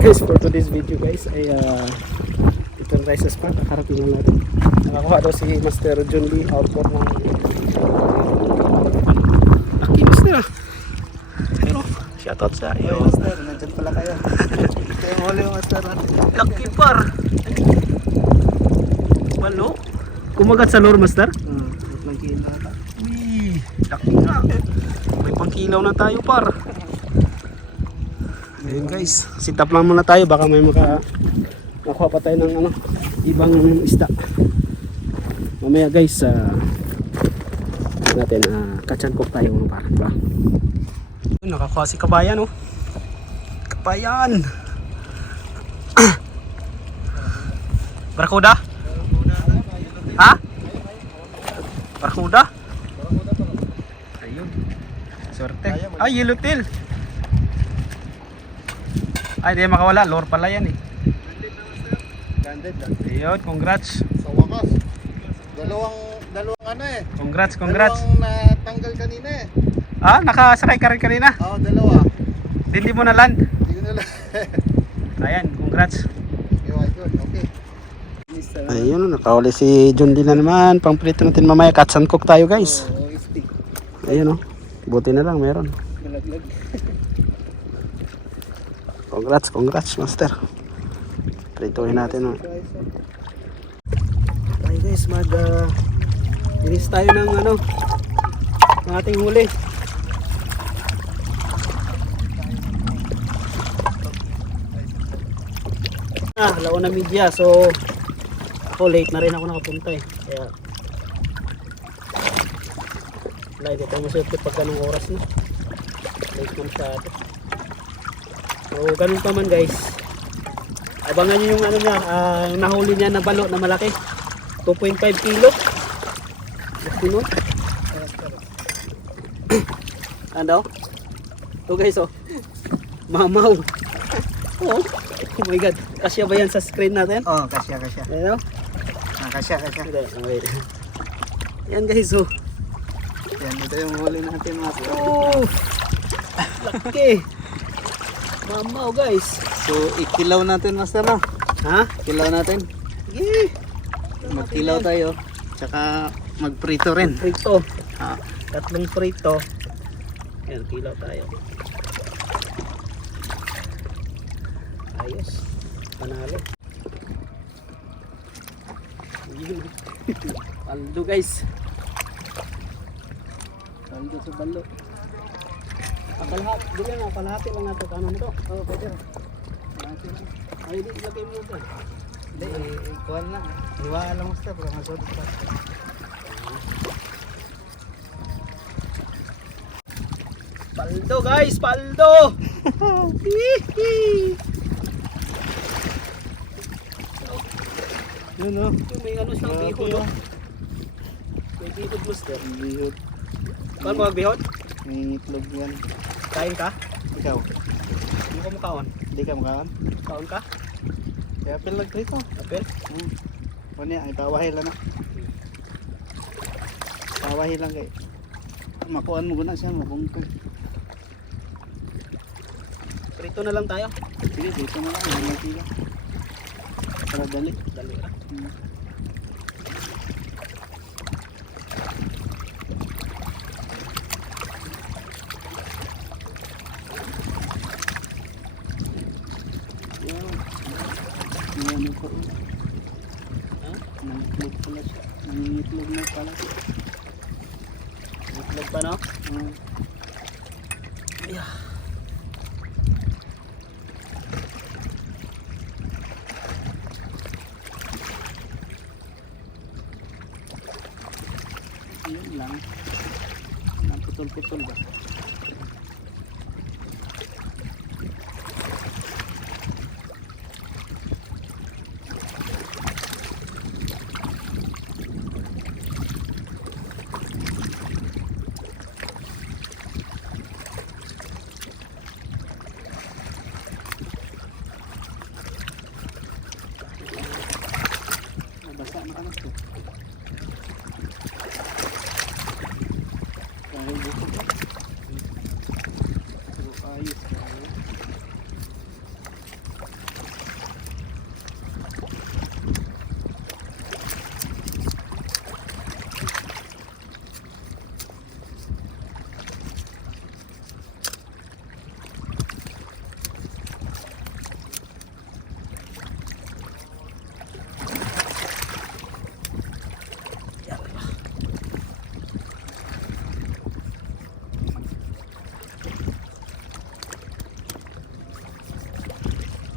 guys, for today's video guys ay ito na tayo sa spot. Nakarating lang natin. Nakakuha daw si Master John Lee outdoor ng Lucky Master. Pero shoutout sa iyo. Hey, Master, nandyan pala kayo. Kaya mo ulit Master. Lucky par. Walo. Kumagat sa lure Master. Nagkila na. Uy, laki na. May pangkilaw na tayo par. Ayun guys, sit up lang muna tayo baka may makuha pa tayo ng ibang isda. Mamaya guys, natin catch and cook tayo par, diba? Nakakuha si Kabayan oh. Kabayan. Barracuda? Ha? Barracuda? Ayun. Swerte. Ay, yellowtail. Ay, di makawala. Lure pala yan eh. Landed. Ayun, congrats. Sa wakas. Dalawang ano eh. Congrats. Dalawang natanggal kanina eh. Ah, nakasakay ka rin kanina? Oo, dalawa. Hindi mo na land? Hindi ko na lang. Ayan, congrats. Okay. Ayun, nakahuli si John Lee na naman. Pangprito natin mamaya. Catch and cook tayo guys. Ayun oh. Buti na lang, meron. Nalaglag. Congrats master. Prituhin natin oh. Tayo guys, inis tayo ng ng ating huli. Laon na media, so ako late na rin ako nakapunta eh. Kaya hindi tayo masipit pagka ng oras na. Late na masyado. So ganun pa man guys. Abangan nyo yung niya, yung nahuli niya na balo na malaki. 2.5 kilo. Gusto mo? Ano? Ito guys oh. Mamaw. Oh my god. Kasya ba yan sa screen natin? Oo, kasya. Ano? Kasya. Wait. Yan guys oh. Yan, ito yung huli natin Master. Oh! Laki! Mamaw guys. So, ikilaw natin Master na. Ha? Kilaw natin. Sige. Magkilaw tayo. Tsaka magprito rin. Prito. Ah. Tatlong prito. Yan, kilaw tayo. Ayos. Panalo. Paldo guys. Paldo sa balo. Kalahati lang nato. Ano mo to? Oo, pwede. Kalahati lang. Ay, di, ilagay mo ito. Hindi, ikuhan lang. Hiwaan lang Master. Para masod pa. Paldo guys, paldo. Yun o. May siyang bihod oh. May bihod Master. Bihot. Kaon mo magbihod? May itlog yan. Kain ka? Ikaw. Hindi ko makaon. Hindi ka makaon? Kaon ka? Kaya apel lang dito. Apel? O niya, ay tawahi lang na. Tawahi lang kay. Makuhaan mo guna siya, mabungkag. Prito na lang tayo. Sige, dito na lang. Hindi sila. Para dali. Dali na. Ano po? Nangitlog pala siya. Nangitlog na pala. Itlog pa no? Yeah. Yun lang. Putol-putol ba? Basa na ka na ito. Dahil buko pa. Pero ayos na.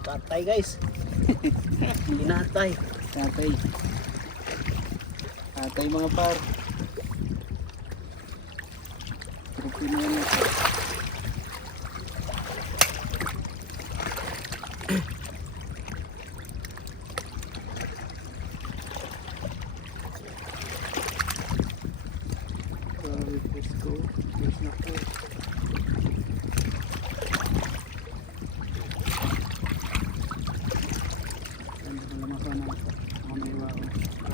Patay guys. Hinatay. Tatay. Tatay mga par. Trophy na yan. Let's go. Let's not go.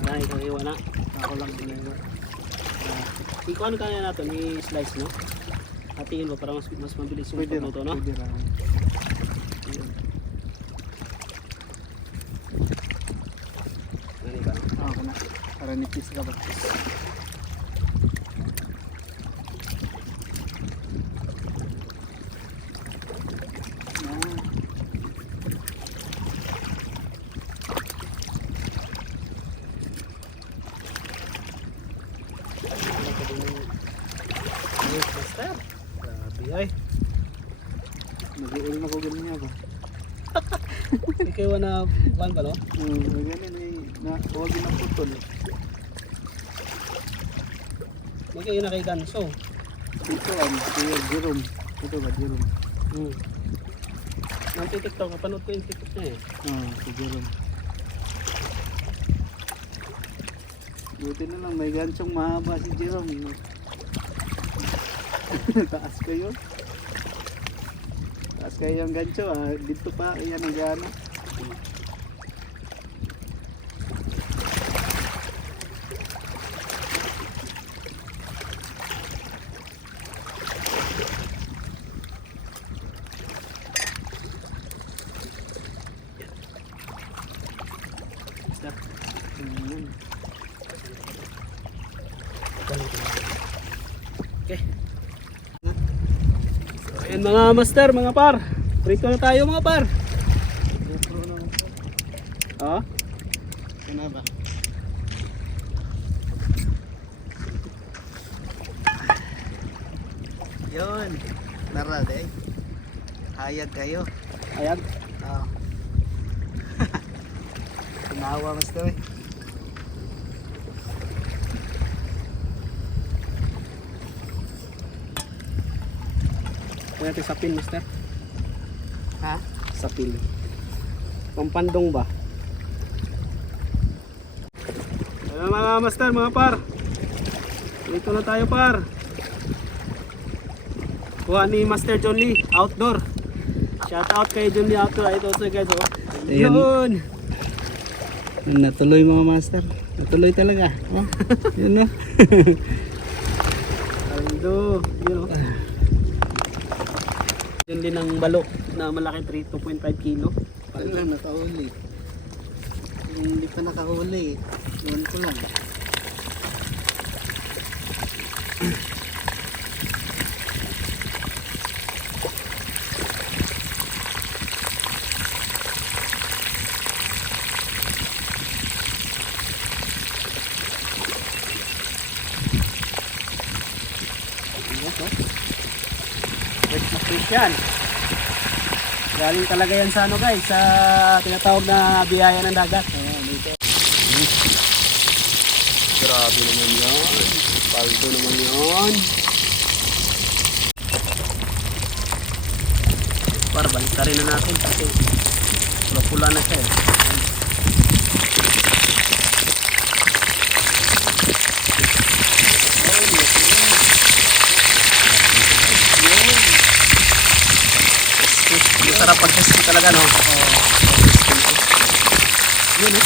Ay, kakiwa na. Ako lang talaga. Ikuan kaya natin, i-slice no? Hatiin mo para mas mabilis yung Pwede pagluto no? Pwede lang. Ganito no? Ako na. Para nipis ka ba? Ay, master. Grabe ay. Nag-iil na ko ganun nga ba? Ikaw na kuan ba no? Ganun eh. Huwag na putol. Ikaw na kay Ganso. Ito Kuya Jerome. Ito ba Jerome? Nag-tiktok, kapanood ko yung tiktok niya eh. Si Jerome. Buti na lang may gansong mahaba si Jerome. Taas kayo. Taas kayo yung ganso dito pa, ayan ang gana. Master. Okay. So, ayan mga master, mga par. Prito na tayo mga par. GoPro na ako. Oh. Ito na ba? Yun. Tara day. Hayag kayo. Ayan. Tumawa mas to eh. Ayan natin sapin master. Ha? Sapin. Pampandong ba? Ayan mga master, mga par. Dito na tayo par. Kuha ni Master John Lee, outdoor. Shout out kay John Lee Outdoor. Ito also guys oh. Ayan. Yun. Natuloy mga master. Natuloy talaga. Oh, yun na. Aldo. Yun oh. Yun din ang balo na malaki 2.5 kilo. Ano lang nakahuli. Hindi pa nakahuli. Iwan ko lang. Red na fish yan. Galing talaga yan sa ano guys, sa tinatawag na biyaya ng dagat. Grabe naman yan. Paldo naman yan. Para balik ka rin na natin kasi pula-pula na siya eh. Sarap pag-crispy talaga no? Yun eh.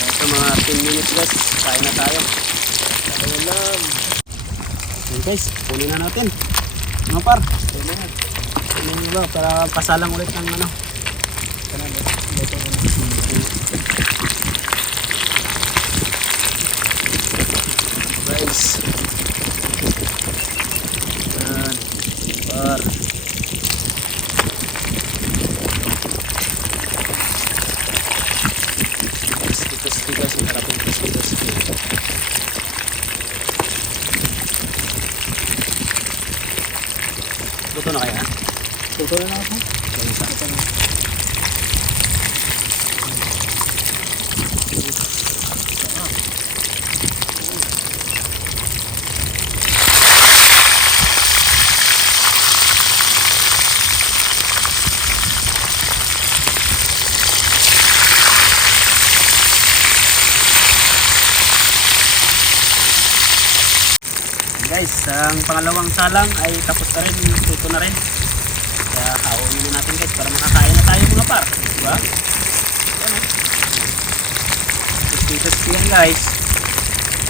Ito mga 10 minutes guys, kain na tayo. Alam. Okay guys, kunin na natin. Mga par, kunin nyo ba para pasalang ulit ng ano. Guys, yan, par. Luto na ako. Guys, ang pangalawang salang ay tapos na rin, luto na rin. Kaya kauwi na natin guys para makakain na tayo mga par. Diba? Ayan o. Crispy yan guys.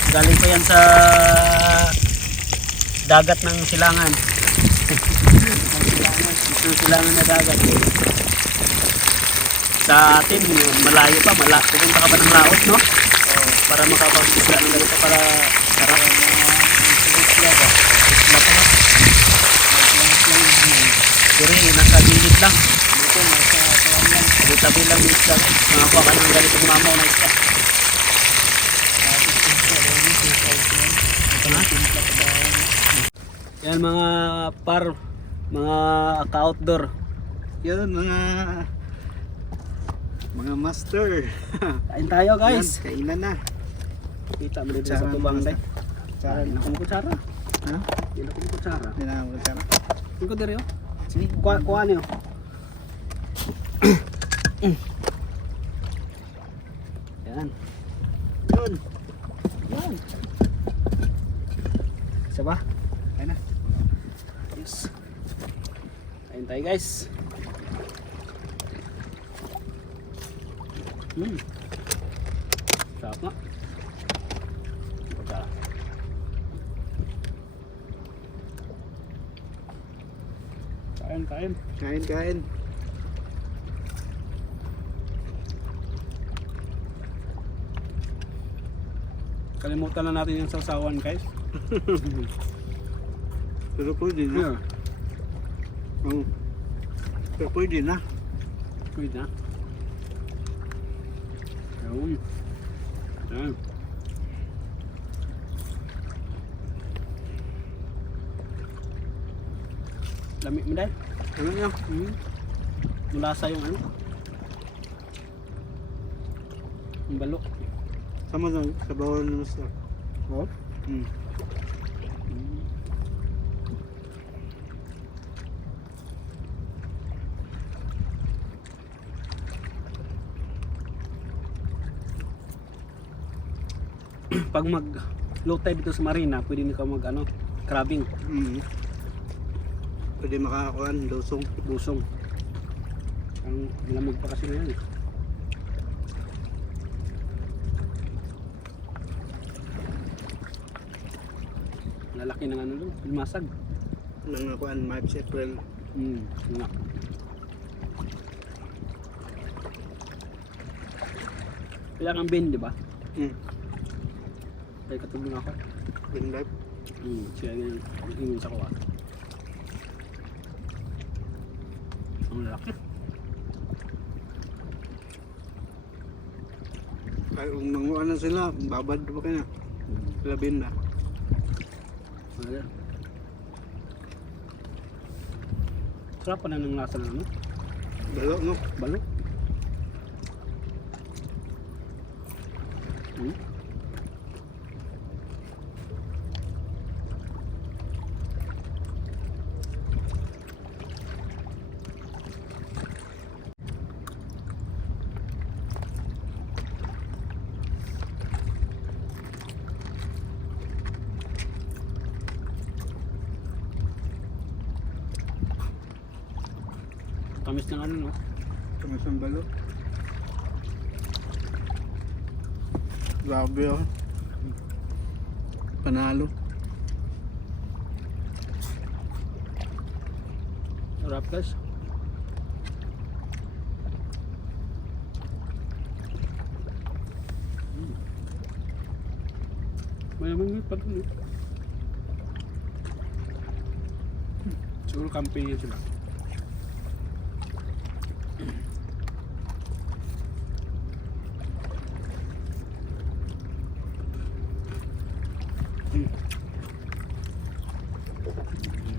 Galing pa yan sa dagat ng silangan. Silangan na dagat. Sa atin, malayo pa, pupunta ka pa ng Laos, no? Para makapag-isla ng ganito para sarap. Pero nasa gilid lang. Dito, nasa tabi lang yung isla. Makakuha ka ng ganitong mamaw na isla. Yan mga par, mga ka-outdoor. Yan mga master. Kain tayo guys. Yan, kainan na. Kita mo dito sa tubang tayo. Tsara Hindi na. na kong kutsara. Ha? Hindi na kong kutsara. Hindi na ako tsara. Hindi ko diri oh. Sige. Kuha niyo. Yan. Yun. Yan. Isa ba? Ayun na. Yes. Ayun tayo guys. Sarap nga. Kutsara. Kain. Kain. Kalimutan na natin yung sausawan guys. Pero pwede na. Oh. Pero pwede na. Wait na. Ayun. Ayan. Lamig mo dahil. Ano yan? Mulasa yung ano. Yung balo. Sama sa bawal ng master. Oh? Pag mag low tide dito sa marina, pwede ka mag ano, crabbing, Pwede makakuan, lusong. busong. Ang lamig pa kasi ngayon eh. Lalaki ng ano doon, pilmasag. Nang kuan, March, April. Nga. Kaya kang Ben, di ba? Kaya katulong ako. In life. Siya yung ingin sa kuha. Ang lalaki. Kaya kung nanguan na sila, babad pa kaya. Labin na. Wala. Sarap pa na ng lasa ng ano? Balo, no? Balo. Tamis ng ano no? Tamis ang balo. Grabe oh. Panalo. Sarap guys. Mayaman pa dun eh. Siguro camping yun sila.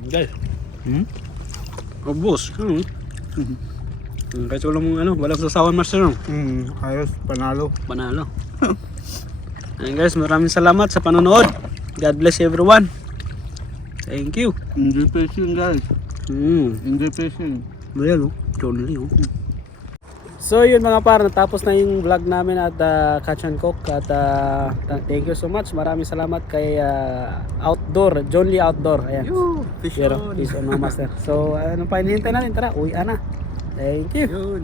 Guys. Ubos. Kahit walang sasawan master. No? Ayos, panalo. Panalo. Ayun guys, maraming salamat sa panonood. God bless everyone. Thank you. Enjoy fishing guys. Enjoy fishing. Ayan oh, Johnny oh. So yun mga par, natapos na yung vlog namin at Catch and Cook at thank you so much. Maraming salamat kay Outdoor, John Lee Outdoor. Ayan. Fish Pero, fish on mga master. So ano pa hinihintay natin? Tara, uwi na. Thank you. Yun.